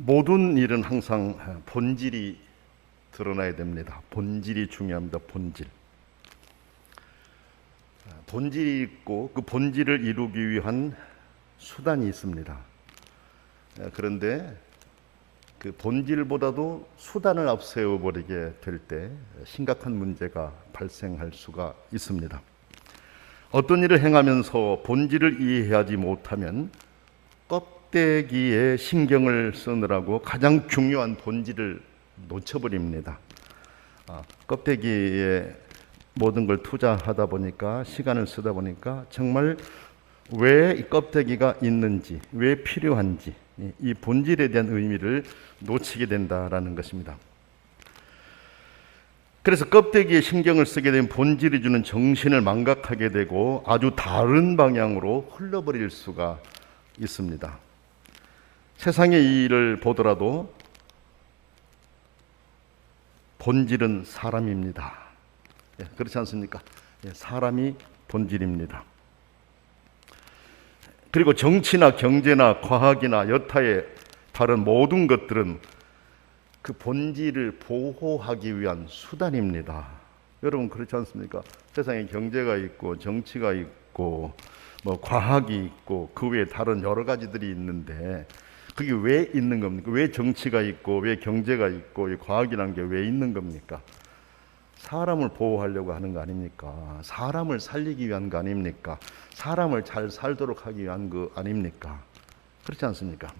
모든 일은 항상 본질이 드러나야 됩니다. 본질이 중요합니다. 본질이 있고 그 본질을 이루기 위한 수단이 있습니다. 그런데 그 본질보다도 수단을 앞세워 버리게 될 때 심각한 문제가 발생할 수가 있습니다. 어떤 일을 행하면서 본질을 이해하지 못하면 껍데기에 신경을 쓰느라고 가장 중요한 본질을 놓쳐버립니다. 껍데기에 모든 걸 투자하다 보니까, 시간을 쓰다 보니까 정말 왜 이 껍데기가 있는지, 왜 필요한지, 이 본질에 대한 의미를 놓치게 된다라는 것입니다. 그래서 껍데기에 신경을 쓰게 되면 본질이 주는 정신을 망각하게 되고 아주 다른 방향으로 흘러버릴 수가 있습니다. 세상의 일을 보더라도 본질은 사람입니다. 그렇지 않습니까? 사람이 본질입니다. 그리고 정치나 경제나 과학이나 여타의 다른 모든 것들은 그 본질을 보호하기 위한 수단입니다. 여러분 그렇지 않습니까? 세상에 경제가 있고 정치가 있고 과학이 있고 그 외에 다른 여러 가지들이 있는데 그게 왜 있는 겁니까? 왜 정치가 있고 왜 경제가 있고 과학이라는 게 왜 있는 겁니까? 사람을 보호하려고 하는 거 아닙니까? 사람을 살리기 위한 거 아닙니까? 사람을 잘 살도록 하기 위한 거 아닙니까? 그렇지 않습니까?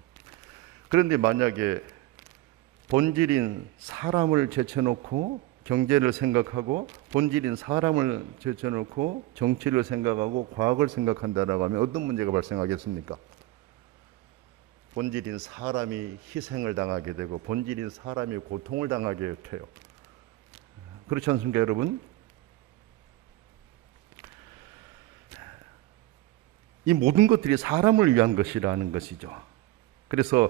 그런데 만약에 본질인 사람을 제쳐놓고 경제를 생각하고 본질인 사람을 제쳐놓고 정치를 생각하고 과학을 생각한다라고 하면 어떤 문제가 발생하겠습니까? 본질인 사람이 희생을 당하게 되고 본질인 사람이 고통을 당하게 돼요. 그렇지 않습니까, 여러분? 이 모든 것들이 사람을 위한 것이라는 것이죠. 그래서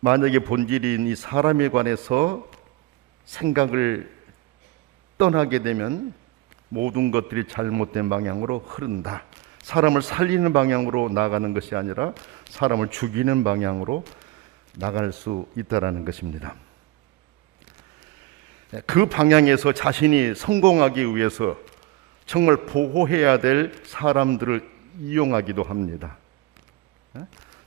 만약에 본질인 이 사람에 관해서 생각을 떠나게 되면 모든 것들이 잘못된 방향으로 흐른다. 사람을 살리는 방향으로 나가는 것이 아니라 사람을 죽이는 방향으로 나갈 수 있다라는 것입니다. 그 방향에서 자신이 성공하기 위해서 정말 보호해야 될 사람들을 이용하기도 합니다.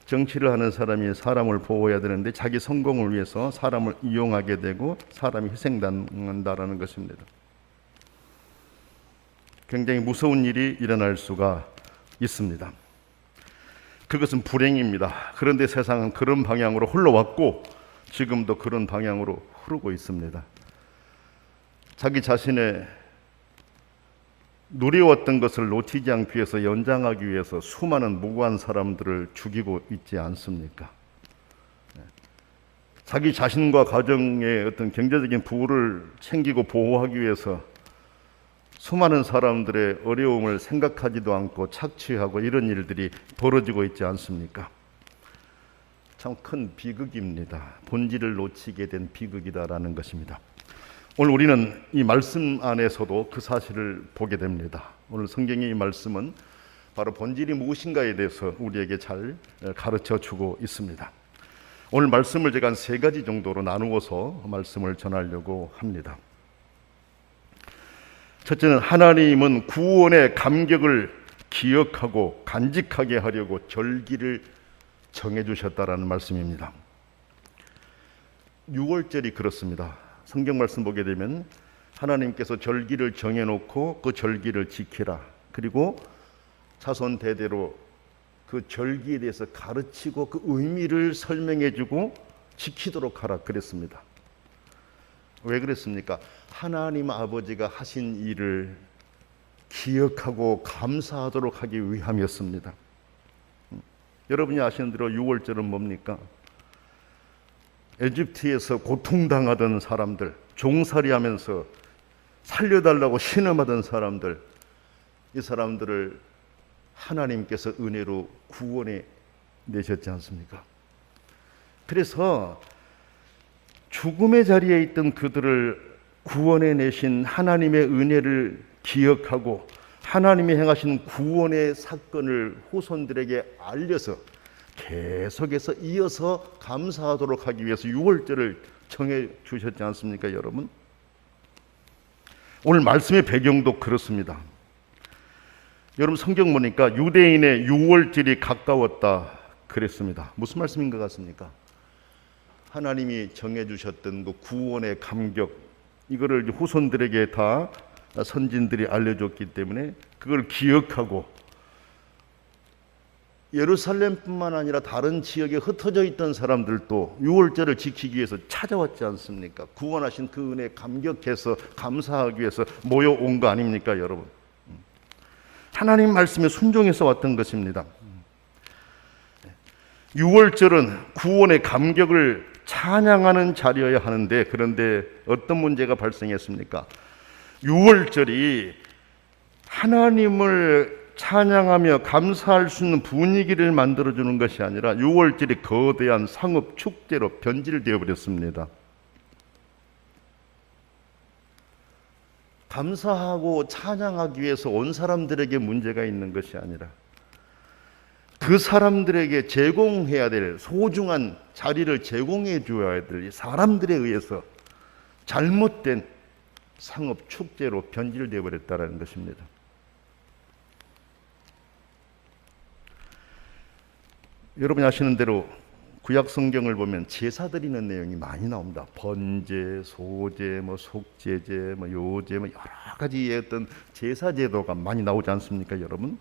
정치를 하는 사람이 사람을 보호해야 되는데 자기 성공을 위해서 사람을 이용하게 되고 사람이 희생당한다라는 것입니다. 굉장히 무서운 일이 일어날 수가 있습니다. 그것은 불행입니다. 그런데 세상은 그런 방향으로 흘러왔고 지금도 그런 방향으로 흐르고 있습니다. 자기 자신의 누려왔던 것을 놓치지 않기 위해서 연장하기 위해서 수많은 무고한 사람들을 죽이고 있지 않습니까? 자기 자신과 가정의 어떤 경제적인 부를 챙기고 보호하기 위해서 수많은 사람들의 어려움을 생각하지도 않고 착취하고 이런 일들이 벌어지고 있지 않습니까? 참 큰 비극입니다. 본질을 놓치게 된 비극이다라는 것입니다. 오늘 우리는 이 말씀 안에서도 그 사실을 보게 됩니다. 오늘 성경의 이 말씀은 바로 본질이 무엇인가에 대해서 우리에게 잘 가르쳐 주고 있습니다. 오늘 말씀을 제가 한 3가지 정도로 나누어서 말씀을 전하려고 합니다. 첫째는 하나님은 구원의 감격을 기억하고 간직하게 하려고 절기를 정해주셨다라는 말씀입니다. 6월절이 그렇습니다. 성경 말씀 보게 되면 하나님께서 절기를 정해놓고 그 절기를 지키라. 그리고 자손 대대로 그 절기에 대해서 가르치고 그 의미를 설명해주고 지키도록 하라 그랬습니다. 왜 그랬습니까? 하나님 아버지가 하신 일을 기억하고 감사하도록 하기 위함이었습니다. 여러분이 아시는 대로 6월절은 뭡니까? 에집트에서 고통당하던 사람들, 종살이하면서 살려달라고 신음하던 사람들, 이 사람들을 하나님께서 은혜로 구원해 내셨지 않습니까? 그래서 죽음의 자리에 있던 그들을 구원해 내신 하나님의 은혜를 기억하고 하나님이 행하신 구원의 사건을 후손들에게 알려서 계속해서 이어서 감사하도록 하기 위해서 유월절을 정해 주셨지 않습니까, 여러분? 오늘 말씀의 배경도 그렇습니다. 여러분 성경 보니까 유대인의 유월절이 가까웠다 그랬습니다. 무슨 말씀인 것 같습니까? 하나님이 정해 주셨던 그 구원의 감격, 이거를 후손들에게 다 선진들이 알려줬기 때문에 그걸 기억하고 예루살렘뿐만 아니라 다른 지역에 흩어져 있던 사람들도 유월절을 지키기 위해서 찾아왔지 않습니까? 구원하신 그 은혜에 감격해서 감사하기 위해서 모여온 거 아닙니까, 여러분? 하나님 말씀에 순종해서 왔던 것입니다. 유월절은 구원의 감격을 찬양하는 자리여야 하는데, 그런데 어떤 문제가 발생했습니까? 유월절이 하나님을 찬양하며 감사할 수 있는 분위기를 만들어주는 것이 아니라 유월절이 거대한 상업 축제로 변질되어 버렸습니다. 감사하고 찬양하기 위해서 온 사람들에게 문제가 있는 것이 아니라 그 사람들에게 제공해야 될 소중한 자리를 제공해 줘야 될 사람들에 의해서 잘못된 상업 축제로 변질되어 버렸다는 것입니다. 여러분이 아시는 대로 구약 성경을 보면 제사 드리는 내용이 많이 나옵니다. 번제, 소제, 속제제, 요제, 여러 가지의 어떤 제사 제도가 많이 나오지 않습니까, 여러분?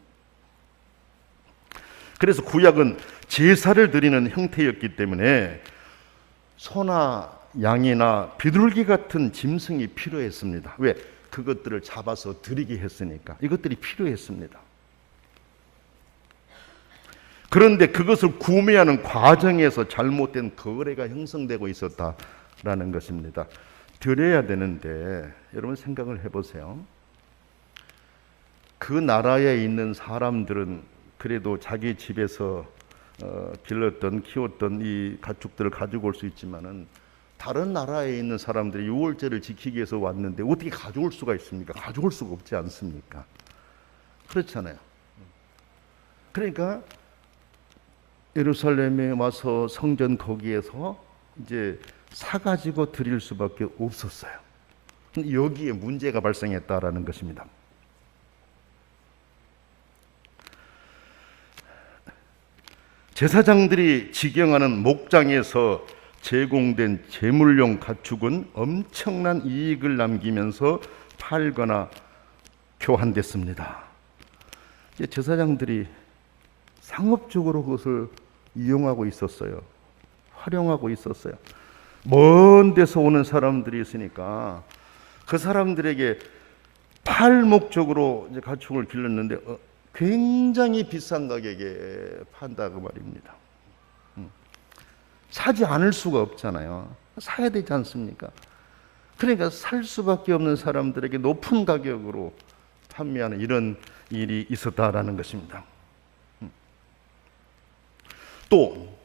그래서 구약은 제사를 드리는 형태였기 때문에 소나 양이나 비둘기 같은 짐승이 필요했습니다. 왜? 그것들을 잡아서 드리게 했으니까. 이것들이 필요했습니다. 그런데 그것을 구매하는 과정에서 잘못된 거래가 형성되고 있었다라는 것입니다. 드려야 되는데 여러분 생각을 해보세요. 그 나라에 있는 사람들은 그래도 자기 집에서 길렀던 키웠던 이 가축들을 가지고 올 수 있지만은 다른 나라에 있는 사람들이 유월절을 지키기 위해서 왔는데 어떻게 가져올 수가 있습니까? 가져올 수가 없지 않습니까? 그렇잖아요. 그러니까 예루살렘에 와서 성전 거기에서 이제 사가지고 드릴 수밖에 없었어요. 여기에 문제가 발생했다라는 것입니다. 제사장들이 직영하는 목장에서 제공된 제물용 가축은 엄청난 이익을 남기면서 팔거나 교환됐습니다. 제사장들이 상업적으로 그것을 이용하고 있었어요. 활용하고 있었어요. 먼 데서 오는 사람들이 있으니까 그 사람들에게 팔 목적으로 이제 가축을 길렀는데 굉장히 비싼 가격에 판다고 말입니다. 사지 않을 수가 없잖아요. 사야 되지 않습니까? 그러니까 살 수밖에 없는 사람들에게 높은 가격으로 판매하는 이런 일이 있었다라는 것입니다. 또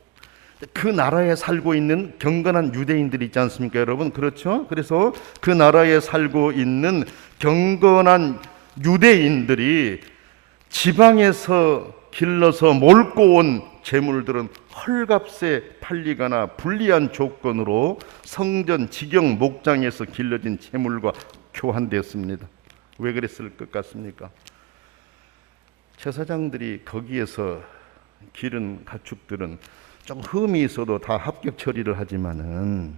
그 나라에 살고 있는 경건한 유대인들이 있지 않습니까, 여러분? 그렇죠? 그래서 그 나라에 살고 있는 경건한 유대인들이 지방에서 길러서 몰고 온 재물들은 헐값에 팔리거나 불리한 조건으로 성전 직영 목장에서 길러진 재물과 교환되었습니다. 왜 그랬을 것 같습니까? 제사장들이 거기에서 기른 가축들은 좀 흠이 있어도 다 합격 처리를 하지만은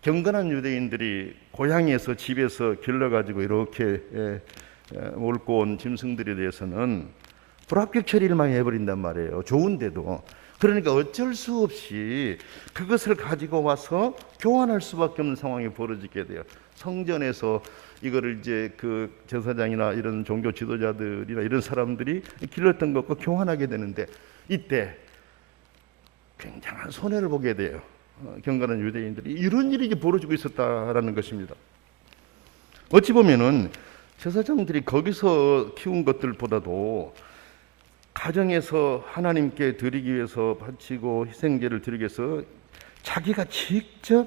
경건한 유대인들이 고향에서 집에서 길러가지고 이렇게 몰고 온 짐승들에 대해서는 불합격 처리를 많이 해버린단 말이에요. 좋은데도. 그러니까 어쩔 수 없이 그것을 가지고 와서 교환할 수밖에 없는 상황이 벌어지게 돼요. 성전에서 이거를 이제 그 제사장이나 이런 종교 지도자들이나 이런 사람들이 길렀던 것과 교환하게 되는데 이때 굉장한 손해를 보게 돼요. 경건한 유대인들이 이런 일이 벌어지고 있었다라는 것입니다. 어찌 보면은 제사장들이 거기서 키운 것들보다도 가정에서 하나님께 드리기 위해서 바치고 희생제를 드리기 위해서 자기가 직접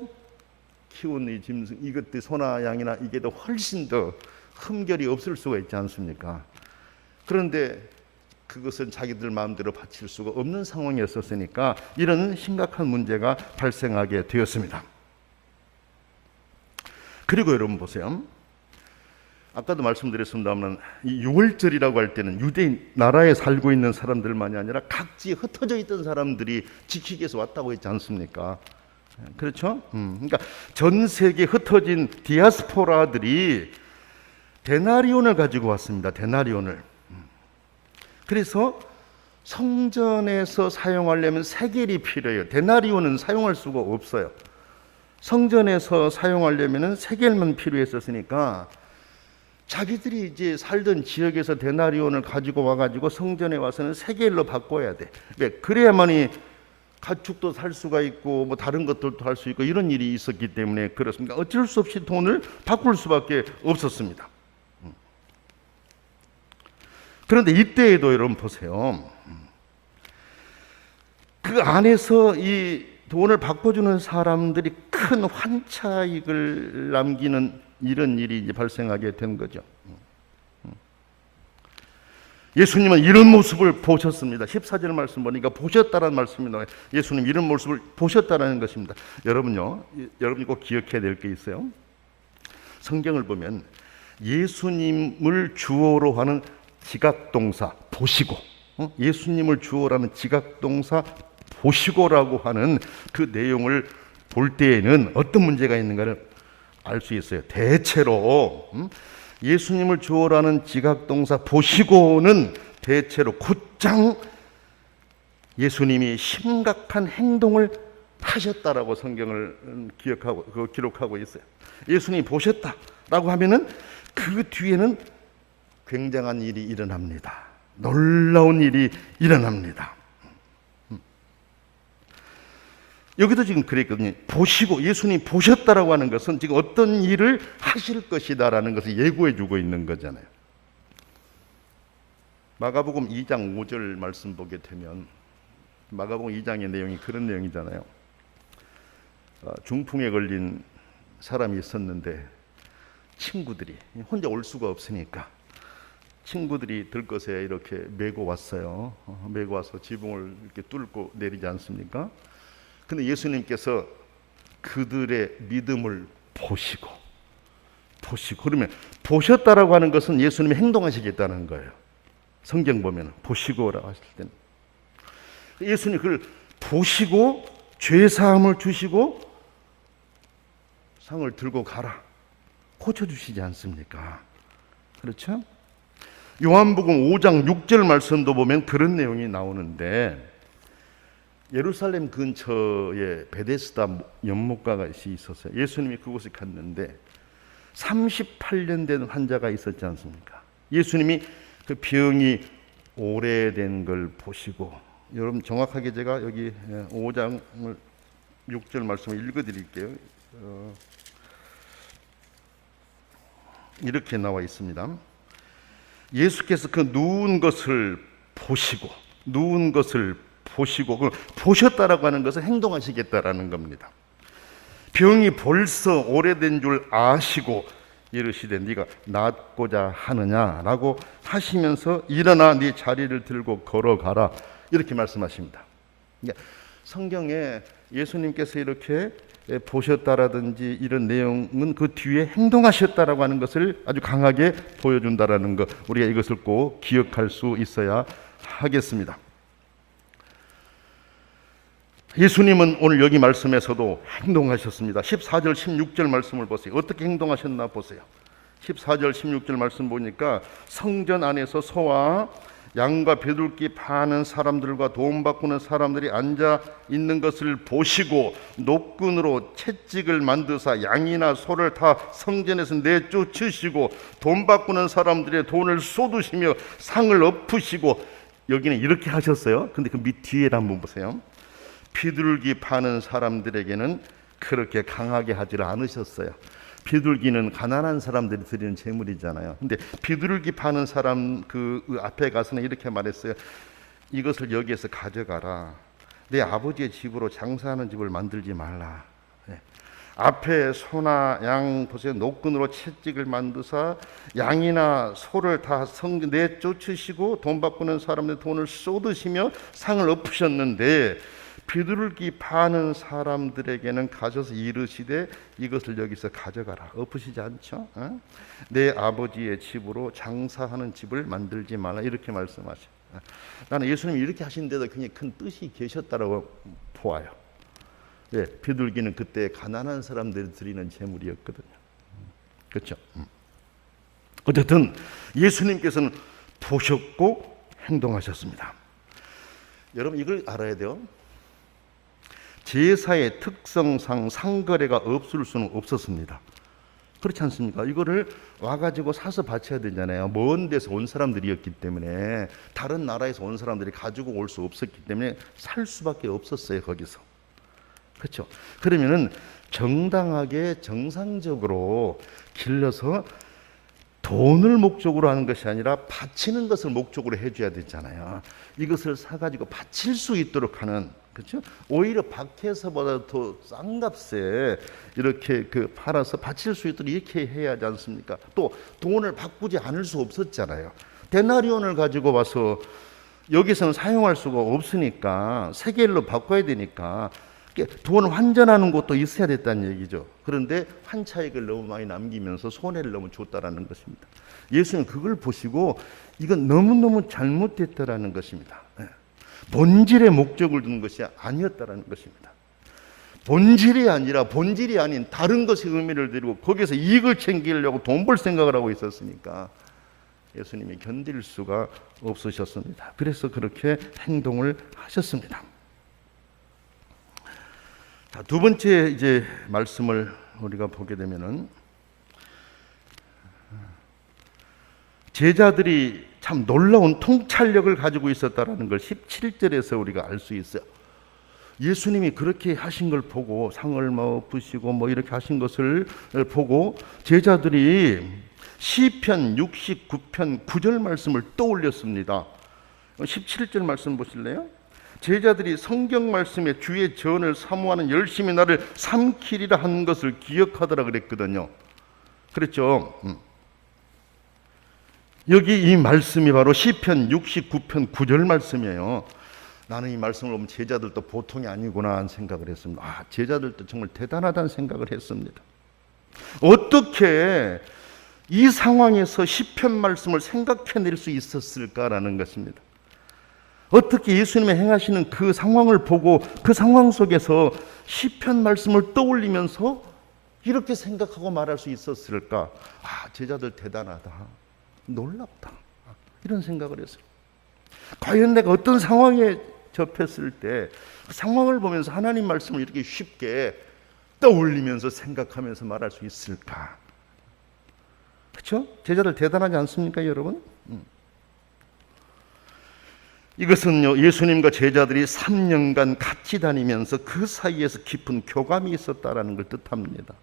키운 이 짐승, 이것들 소나 양이나 이게 더 훨씬 더 흠결이 없을 수가 있지 않습니까? 그런데 그것은 자기들 마음대로 바칠 수가 없는 상황이었으니까 이런 심각한 문제가 발생하게 되었습니다. 그리고 여러분 보세요. 아까도 말씀드렸습니다만 이 6월절이라고 할 때는 유대인 나라에 살고 있는 사람들만이 아니라 각지에 흩어져 있던 사람들이 지키기 위해서 왔다고 했지 않습니까? 그렇죠? 그러니까 전 세계에 흩어진 디아스포라들이 데나리온을 가지고 왔습니다. 데나리온을. 그래서 성전에서 사용하려면 세겔이 필요해요. 데나리온은 사용할 수가 없어요. 성전에서 사용하려면 세겔만 필요했었으니까 자기들이 이제 살던 지역에서 데나리온을 가지고 와가지고 성전에 와서는 세겔로 바꿔야 돼. 그래야만이 가축도 살 수가 있고 뭐 다른 것들도 할 수 있고 이런 일이 있었기 때문에 그렇습니다. 어쩔 수 없이 돈을 바꿀 수밖에 없었습니다. 그런데 이때에도 여러분 보세요. 그 안에서 이 돈을 바꿔주는 사람들이 큰 환차익을 남기는 이런 일이 이제 발생하게 된 거죠. 예수님은 이런 모습을 보셨습니다. 14절 말씀 보니까 보셨다라는 말씀이 나와요. 예수님 이런 모습을 보셨다라는 것입니다. 여러분요, 여러분이 꼭 기억해야 될 게 있어요. 성경을 보면 예수님을 주어로 하는 지각동사 보시고, 예수님을 주어라는 지각동사 보시고라고 하는 그 내용을 볼 때에는 어떤 문제가 있는가를 알 수 있어요. 대체로 예수님을 주어라는 지각동사 보시고는 대체로 곧장 예수님이 심각한 행동을 하셨다라고 성경을 기록하고 있어요. 예수님이 보셨다라고 하면은 그 뒤에는 굉장한 일이 일어납니다. 놀라운 일이 일어납니다. 여기도 지금 그랬거든요. 보시고 예수님이 보셨다라고 하는 것은 지금 어떤 일을 하실 것이다라는 것을 예고해 주고 있는 거잖아요. 마가복음 2장 5절 말씀 보게 되면 마가복음 2장의 내용이 그런 내용이잖아요. 중풍에 걸린 사람이 있었는데 친구들이 혼자 올 수가 없으니까 친구들이 들것에 이렇게 메고 왔어요. 메고 와서 지붕을 이렇게 뚫고 내리지 않습니까? 근데 예수님께서 그들의 믿음을 보시고 그러면 보셨다라고 하는 것은 예수님이 행동하시겠다는 거예요. 성경 보면 보시고라고 하실 때는 예수님 그걸 보시고 죄 사함을 주시고 상을 들고 가라 고쳐주시지 않습니까? 그렇죠? 요한복음 5장 6절 말씀도 보면 그런 내용이 나오는데 예루살렘 근처에 베데스다 연못가가 있었어요. 예수님이 그곳에 갔는데 38년 된 환자가 있었지 않습니까? 예수님이 그 병이 오래된 걸 보시고, 여러분 정확하게 제가 여기 5장 6절 말씀을 읽어드릴게요. 이렇게 나와 있습니다. 예수께서 그 누운 것을 보시고 보셨다라고 하는 것은 행동하시겠다라는 겁니다. 병이 벌써 오래된 줄 아시고 이르시되 네가 낫고자 하느냐라고 하시면서 일어나 네 자리를 들고 걸어가라 이렇게 말씀하십니다. 성경에 예수님께서 이렇게 보셨다라든지 이런 내용은 그 뒤에 행동하셨다라고 하는 것을 아주 강하게 보여준다라는 것, 우리가 이것을 꼭 기억할 수 있어야 하겠습니다. 예수님은 오늘 여기 말씀에서도 행동하셨습니다. 14절 16절 말씀을 보세요. 어떻게 행동하셨나 보세요. 14절 16절 말씀 보니까 성전 안에서 소와 양과 비둘기 파는 사람들과 돈 바꾸는 사람들이 앉아 있는 것을 보시고 노끈으로 채찍을 만드사 양이나 소를 다 성전에서 내쫓으시고 돈 바꾸는 사람들의 돈을 쏟으시며 상을 엎으시고, 여기는 이렇게 하셨어요. 근데 그 밑 뒤에를 한번 보세요. 비둘기 파는 사람들에게는 그렇게 강하게 하지를 않으셨어요. 비둘기는 가난한 사람들이 드리는 재물이잖아요. 근데 비둘기 파는 사람 그 앞에 가서는 이렇게 말했어요. 이것을 여기에서 가져가라. 내 아버지의 집으로 장사하는 집을 만들지 말라. 앞에 소나 양 보세요. 노끈으로 채찍을 만드사 양이나 소를 다 내쫓으시고 돈 바꾸는 사람들 돈을 쏟으시며 상을 엎으셨는데 비둘기 파는 사람들에게는 가셔서 이르시되 이것을 여기서 가져가라. 엎으시지 않죠? 어? 내 아버지의 집으로 장사하는 집을 만들지 말라. 이렇게 말씀하셔. 나는 예수님이 이렇게 하시는데도 굉장히 큰 뜻이 계셨다라고 보아요. 예, 비둘기는 그때 가난한 사람들이 드리는 제물이었거든요. 그렇죠? 어쨌든 예수님께서는 보셨고 행동하셨습니다. 여러분 이걸 알아야 돼요. 제사의 특성상 상거래가 없을 수는 없었습니다. 그렇지 않습니까? 이거를 와가지고 사서 바쳐야 되잖아요. 먼 데서 온 사람들이었기 때문에, 다른 나라에서 온 사람들이 가지고 올 수 없었기 때문에 살 수밖에 없었어요. 거기서. 그렇죠? 그러면은 정당하게 정상적으로 길러서 돈을 목적으로 하는 것이 아니라 바치는 것을 목적으로 해줘야 되잖아요. 이것을 사가지고 바칠 수 있도록 하는, 그렇죠? 오히려 밖에서보다 더 싼 값에 이렇게 팔아서 바칠 수 있도록 이렇게 해야 하지 않습니까? 또 돈을 바꾸지 않을 수 없었잖아요. 데나리온을 가지고 와서 여기서는 사용할 수가 없으니까 세겔로 바꿔야 되니까 돈을 환전하는 것도 있어야 됐다는 얘기죠. 그런데 환차익을 너무 많이 남기면서 손해를 너무 줬다라는 것입니다. 예수는 그걸 보시고 이건 너무너무 잘못됐다라는 것입니다. 본질의 목적을 두는 것이 아니었다라는 것입니다. 본질이 아닌 다른 것의 의미를 드리고 거기서 이익을 챙기려고 돈 벌 생각을 하고 있었으니까 예수님이 견딜 수가 없으셨습니다. 그래서 그렇게 행동을 하셨습니다. 자, 두 번째 이제 말씀을 우리가 보게 되면은 제자들이 참 놀라운 통찰력을 가지고 있었다라는 걸 17절에서 우리가 알 수 있어요. 예수님이 그렇게 하신 걸 보고 상을 엎으시고 이렇게 하신 것을 보고 제자들이 시편 69편 9절 말씀을 떠올렸습니다. 17절 말씀 보실래요? 제자들이 성경 말씀에 주의 전을 사모하는 열심히 나를 삼키리라 한 것을 기억하더라 그랬거든요. 그랬죠. 여기 이 말씀이 바로 시편 69편 9절 말씀이에요. 나는 이 말씀을 보면 제자들도 보통이 아니구나 하는 생각을 했습니다. 제자들도 정말 대단하다는 생각을 했습니다. 어떻게 이 상황에서 시편 말씀을 생각해낼 수 있었을까라는 것입니다. 어떻게 예수님의 행하시는 그 상황을 보고 그 상황 속에서 시편 말씀을 떠올리면서 이렇게 생각하고 말할 수 있었을까? 제자들 대단하다, 놀랍다, 이런 생각을 했어요. 과연 내가 어떤 상황에 접했을 때 그 상황을 보면서 하나님 말씀을 이렇게 쉽게 떠올리면서 생각하면서 말할 수 있을까? 그렇죠? 제자들 대단하지 않습니까, 여러분? 이것은요, 예수님과 제자들이 3년간 같이 다니면서 그 사이에서 깊은 교감이 있었다라는 걸 뜻합니다.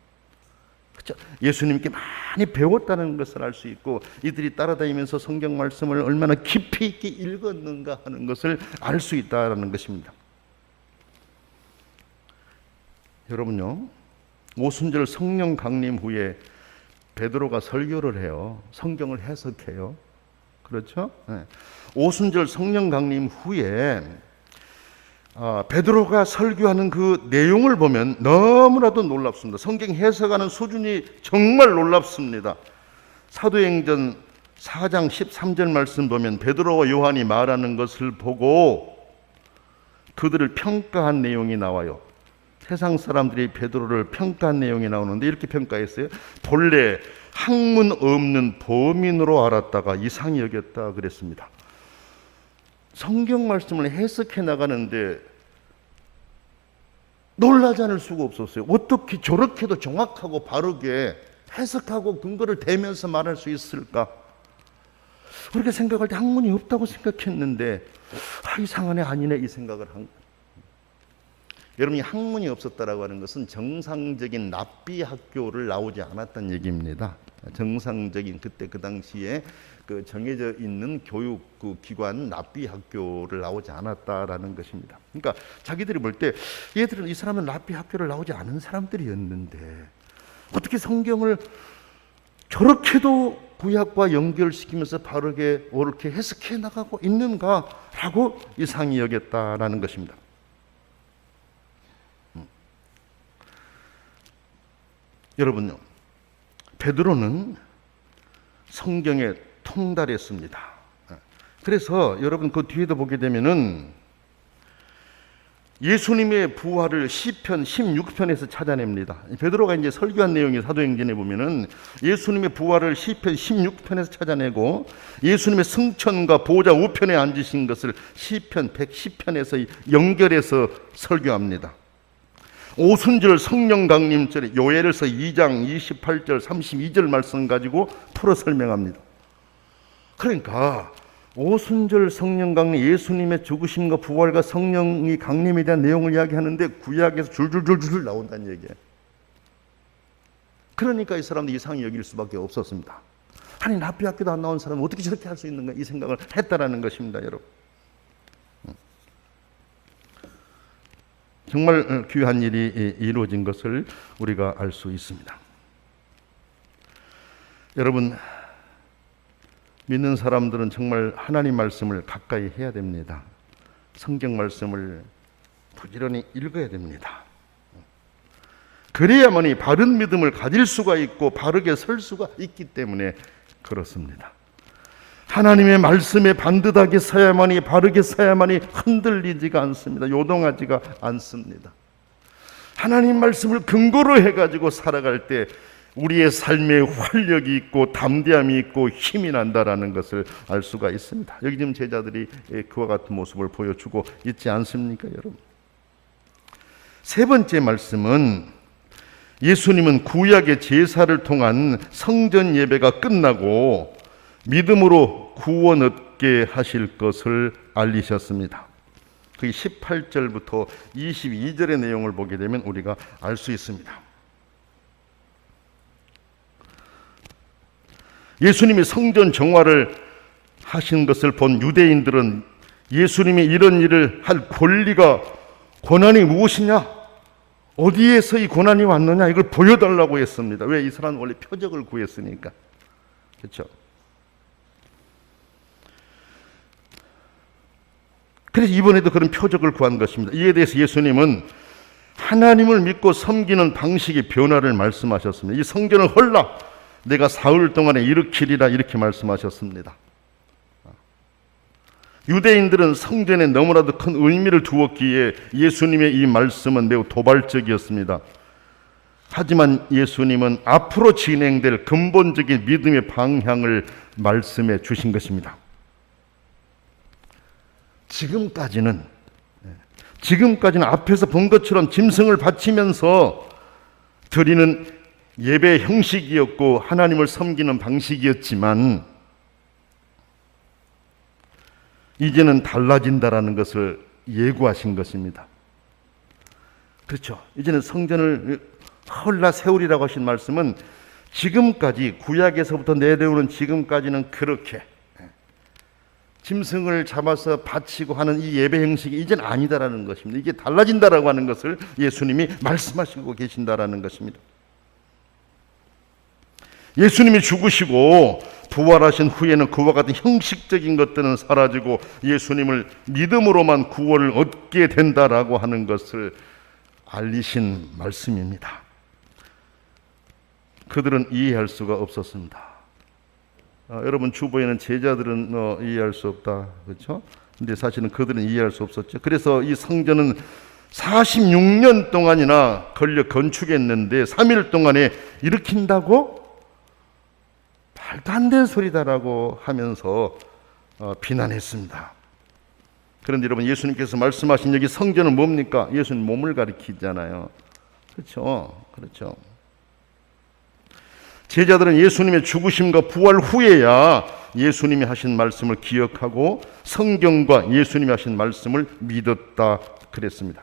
그렇죠? 예수님께 많이 배웠다는 것을 알 수 있고 이들이 따라다니면서 성경 말씀을 얼마나 깊이 있게 읽었는가 하는 것을 알 수 있다라는 것입니다. 여러분요, 오순절 성령 강림 후에 베드로가 설교를 해요. 성경을 해석해요. 그렇죠? 네. 오순절 성령 강림 후에 베드로가 설교하는 그 내용을 보면 너무나도 놀랍습니다. 성경 해석하는 수준이 정말 놀랍습니다. 사도행전 4장 13절 말씀 보면 베드로와 요한이 말하는 것을 보고 그들을 평가한 내용이 나와요. 세상 사람들이 베드로를 평가한 내용이 나오는데 이렇게 평가했어요. 본래 학문 없는 범인으로 알았다가 이상히 여겼다 그랬습니다. 성경 말씀을 해석해 나가는데 놀라지 않을 수가 없었어요. 어떻게 저렇게도 정확하고 바르게 해석하고 근거를 대면서 말할 수 있을까? 그렇게 생각할 때 학문이 없다고 생각했는데 이상하네, 아니네, 이 생각을 한 거예요. 여러분이 학문이 없었다라고 하는 것은 정상적인 랍비 학교를 나오지 않았다는 얘기입니다. 정상적인 그때 그 당시에 그 정해져 있는 교육 그 기관 랍비 학교를 나오지 않았다라는 것입니다. 그러니까 자기들이 볼 때 얘들은 이 사람은 랍비 학교를 나오지 않은 사람들이었는데 어떻게 성경을 저렇게도 구약과 연결시키면서 바르게 옳게 해석해 나가고 있는가라고 이상히 여겼다라는 것입니다. 여러분요, 베드로는 성경에 통달했습니다. 그래서 여러분 그 뒤에도 보게 되면은 예수님의 부활을 시편 16편에서 찾아냅니다. 베드로가 이제 설교한 내용이 사도행전에 보면은 예수님의 부활을 시편 16편에서 찾아내고 예수님의 승천과 보좌 우편에 앉으신 것을 시편 110편에서 연결해서 설교합니다. 오순절 성령 강림절에 요엘에서 2장 28절 32절 말씀 가지고 풀어 설명합니다. 그러니까 오순절 성령 강림, 예수님의 죽으심과 부활과 성령이 강림에 대한 내용을 이야기하는데 구약에서 줄줄줄줄 나온다는 얘기예요. 그러니까 이 사람들이 이상히 여길 수밖에 없었습니다. 아니 랍비 학교도 안 나온 사람은 어떻게 저렇게 할 수 있는가 이 생각을 했다라는 것입니다. 여러분, 정말 귀한 일이 이루어진 것을 우리가 알 수 있습니다. 여러분, 믿는 사람들은 정말 하나님 말씀을 가까이 해야 됩니다. 성경 말씀을 부지런히 읽어야 됩니다. 그래야만이 바른 믿음을 가질 수가 있고 바르게 설 수가 있기 때문에 그렇습니다. 하나님의 말씀에 반듯하게 서야만이, 바르게 서야만이 흔들리지가 않습니다. 요동하지가 않습니다. 하나님 말씀을 근거로 해가지고 살아갈 때 우리의 삶에 활력이 있고 담대함이 있고 힘이 난다라는 것을 알 수가 있습니다. 여기 지금 제자들이 그와 같은 모습을 보여주고 있지 않습니까, 여러분? 세 번째 말씀은 예수님은 구약의 제사를 통한 성전 예배가 끝나고 믿음으로 구원 얻게 하실 것을 알리셨습니다. 그게 18절부터 22절의 내용을 보게 되면 우리가 알 수 있습니다. 예수님이 성전 정화를 하신 것을 본 유대인들은 예수님이 이런 일을 할 권한이 무엇이냐? 어디에서 이 권한이 왔느냐? 이걸 보여달라고 했습니다. 왜? 이 사람은 원래 표적을 구했으니까. 그렇죠? 그래서 이번에도 그런 표적을 구한 것입니다. 이에 대해서 예수님은 하나님을 믿고 섬기는 방식의 변화를 말씀하셨습니다. 이 성전을 헐라 내가 사흘 동안에 일으키리라 이렇게 말씀하셨습니다. 유대인들은 성전에 너무나도 큰 의미를 두었기에 예수님의 이 말씀은 매우 도발적이었습니다. 하지만 예수님은 앞으로 진행될 근본적인 믿음의 방향을 말씀해 주신 것입니다. 지금까지는 앞에서 본 것처럼 짐승을 바치면서 드리는 예배 형식이었고 하나님을 섬기는 방식이었지만 이제는 달라진다라는 것을 예고하신 것입니다. 그렇죠. 이제는 성전을 헐라 세우리라고 하신 말씀은 지금까지 구약에서부터 내려오는 지금까지는 그렇게 짐승을 잡아서 바치고 하는 이 예배 형식이 이제는 아니다라는 것입니다. 이게 달라진다라고 하는 것을 예수님이 말씀하시고 계신다라는 것입니다. 예수님이 죽으시고 부활하신 후에는 그와 같은 형식적인 것들은 사라지고 예수님을 믿음으로만 구원을 얻게 된다라고 하는 것을 알리신 말씀입니다. 그들은 이해할 수가 없었습니다. 여러분 주보에는 제자들은 이해할 수 없다, 그렇죠? 근데 사실은 그들은 이해할 수 없었죠. 그래서 이 성전은 46년 동안이나 걸려 건축했는데 3일 동안에 일으킨다고? 말도 안 되는 소리다라고 하면서 비난했습니다. 그런데 여러분 예수님께서 말씀하신 여기 성전은 뭡니까? 예수님 몸을 가리키잖아요. 그렇죠? 그렇죠. 제자들은 예수님의 죽으심과 부활 후에야 예수님이 하신 말씀을 기억하고 성경과 예수님이 하신 말씀을 믿었다 그랬습니다.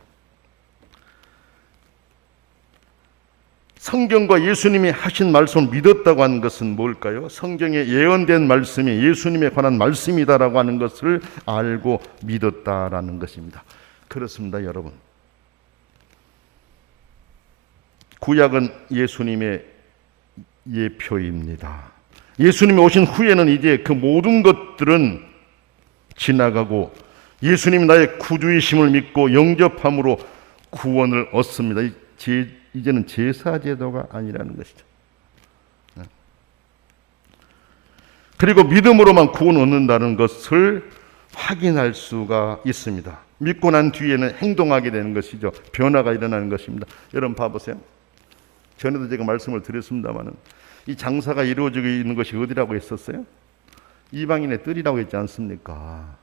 성경과 예수님이 하신 말씀을 믿었다고 하는 것은 뭘까요? 성경에 예언된 말씀이 예수님에 관한 말씀이다라고 하는 것을 알고 믿었다라는 것입니다. 그렇습니다, 여러분. 구약은 예수님의 예표입니다. 예수님이 오신 후에는 이제 그 모든 것들은 지나가고 예수님이 나의 구주이심을 믿고 영접함으로 구원을 얻습니다. 이제는 제사제도가 아니라는 것이죠. 그리고 믿음으로만 구원 얻는다는 것을 확인할 수가 있습니다. 믿고 난 뒤에는 행동하게 되는 것이죠. 변화가 일어나는 것입니다. 여러분 봐보세요. 전에도 제가 말씀을 드렸습니다마는 이 장사가 이루어지고 있는 것이 어디라고 했었어요? 이방인의 뜰이라고 했지 않습니까?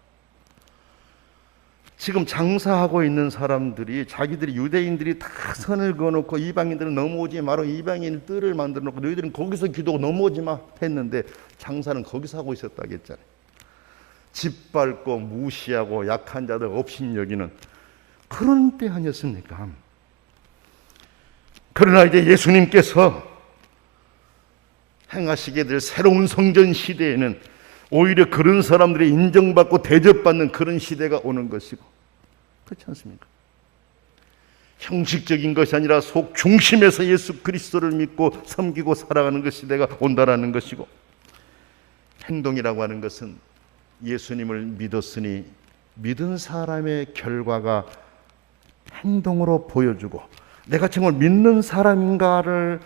지금 장사하고 있는 사람들이 자기들이 유대인들이 다 선을 그어놓고 이방인들은 넘어오지 마라, 이방인 뜰을 만들어 놓고 너희들은 거기서 기도하고 넘어오지 마 했는데 장사는 거기서 하고 있었다고 했잖아요. 짓밟고 무시하고 약한 자들 업신여기는 그런 때 아니었습니까? 그러나 이제 예수님께서 행하시게 될 새로운 성전 시대에는 오히려 그런 사람들이 인정받고 대접받는 그런 시대가 오는 것이고, 그렇지 않습니까? 형식적인 것이 아니라 속 중심에서 예수 그리스도를 믿고 섬기고 살아가는 그 시대가 온다라는 것이고, 행동이라고 하는 것은 예수님을 믿었으니 믿은 사람의 결과가 행동으로 보여주고, 내가 정말 믿는 사람인가를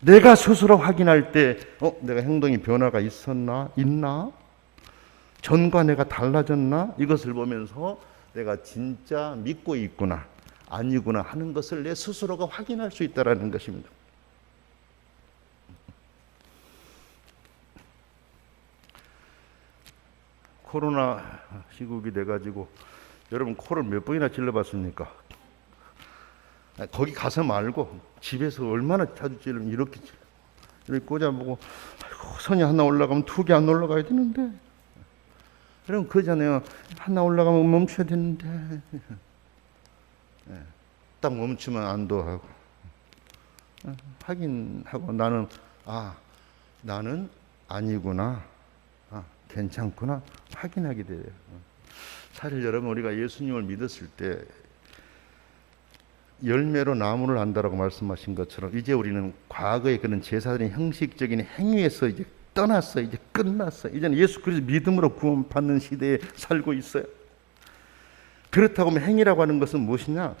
내가 스스로 확인할 때 내가 행동이 변화가 있나? 전과 내가 달라졌나? 이것을 보면서 내가 진짜 믿고 있구나 아니구나 하는 것을 내 스스로가 확인할 수 있다는 것입니다. 코로나 시국이 돼가지고 여러분 코를 몇 번이나 찔러봤습니까? 거기 가서 말고 집에서 얼마나 자주 찔르면 이렇게 꽂아보고 선이 하나 올라가면 두 개 안 올라가야 되는데, 여러분 그러잖아요. 하나 올라가면 멈춰야 되는데 딱 멈추면 안도하고 확인하고 나는 아니구나, 괜찮구나 확인하게 돼요. 사실 여러분 우리가 예수님을 믿었을 때 열매로 나무를 안다라고 말씀하신 것처럼 이제 우리는 과거의 그런 제사적인 형식적인 행위에서 이제 떠났어요. 이제 끝났어요. 이제는 예수 그리스도 믿음으로 구원받는 시대에 살고 있어요. 그렇다고 하면 행위라고 하는 것은 무엇이냐?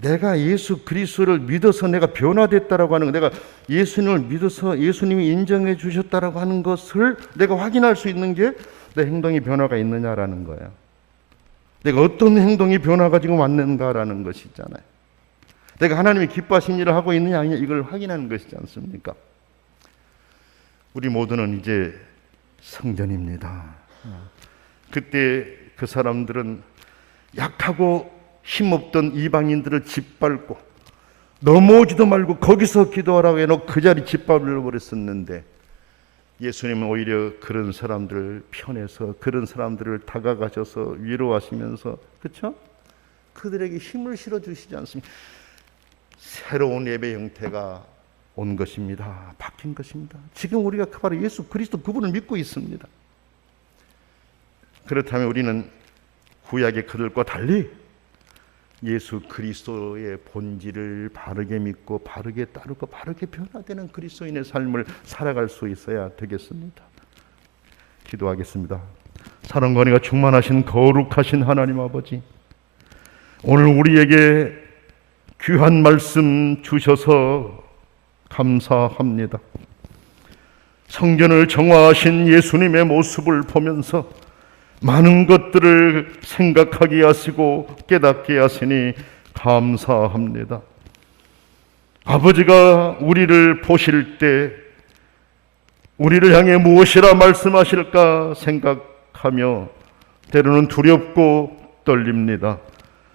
내가 예수 그리스도를 믿어서 내가 변화됐다라고 하는 것, 내가 예수님을 믿어서 예수님이 인정해 주셨다라고 하는 것을 내가 확인할 수 있는 게 내 행동이 변화가 있느냐라는 거예요. 내가 어떤 행동이 변화가 지금 왔는가라는 것이잖아요. 내가 하나님이 기뻐하신 일을 하고 있느냐 아니냐 이걸 확인하는 것이지 않습니까? 우리 모두는 이제 성전입니다. 그때 그 사람들은 약하고 힘없던 이방인들을 짓밟고 넘어오지도 말고 거기서 기도하라고 해놓고 그 자리 짓밟으려 버렸었는데, 예수님은 오히려 그런 사람들을 편해서 그런 사람들을 다가가셔서 위로하시면서, 그렇죠? 그들에게 힘을 실어주시지 않습니까? 새로운 예배 형태가 온 것입니다. 바뀐 것입니다. 지금 우리가 바로 예수 그리스도 그분을 믿고 있습니다. 그렇다면 우리는 구약의 그들과 달리 예수 그리스도의 본질을 바르게 믿고 바르게 따르고 바르게 변화되는 그리스도인의 삶을 살아갈 수 있어야 되겠습니다. 기도하겠습니다. 사랑과 은혜가 충만하신 거룩하신 하나님 아버지, 오늘 우리에게 귀한 말씀 주셔서 감사합니다. 성전을 정화하신 예수님의 모습을 보면서 많은 것들을 생각하게 하시고 깨닫게 하시니 감사합니다. 아버지가 우리를 보실 때 우리를 향해 무엇이라 말씀하실까 생각하며 때로는 두렵고 떨립니다.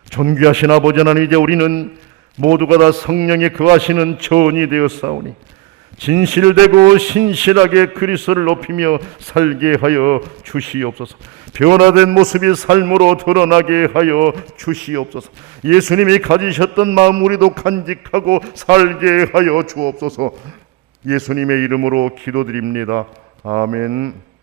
존귀하신 아버지 하나님, 이제 우리는 모두가 다 성령에 거하시는 전이 되었사오니 진실되고 신실하게 그리스도를 높이며 살게 하여 주시옵소서. 변화된 모습이 삶으로 드러나게 하여 주시옵소서. 예수님이 가지셨던 마음 우리도 간직하고 살게 하여 주옵소서. 예수님의 이름으로 기도드립니다. 아멘.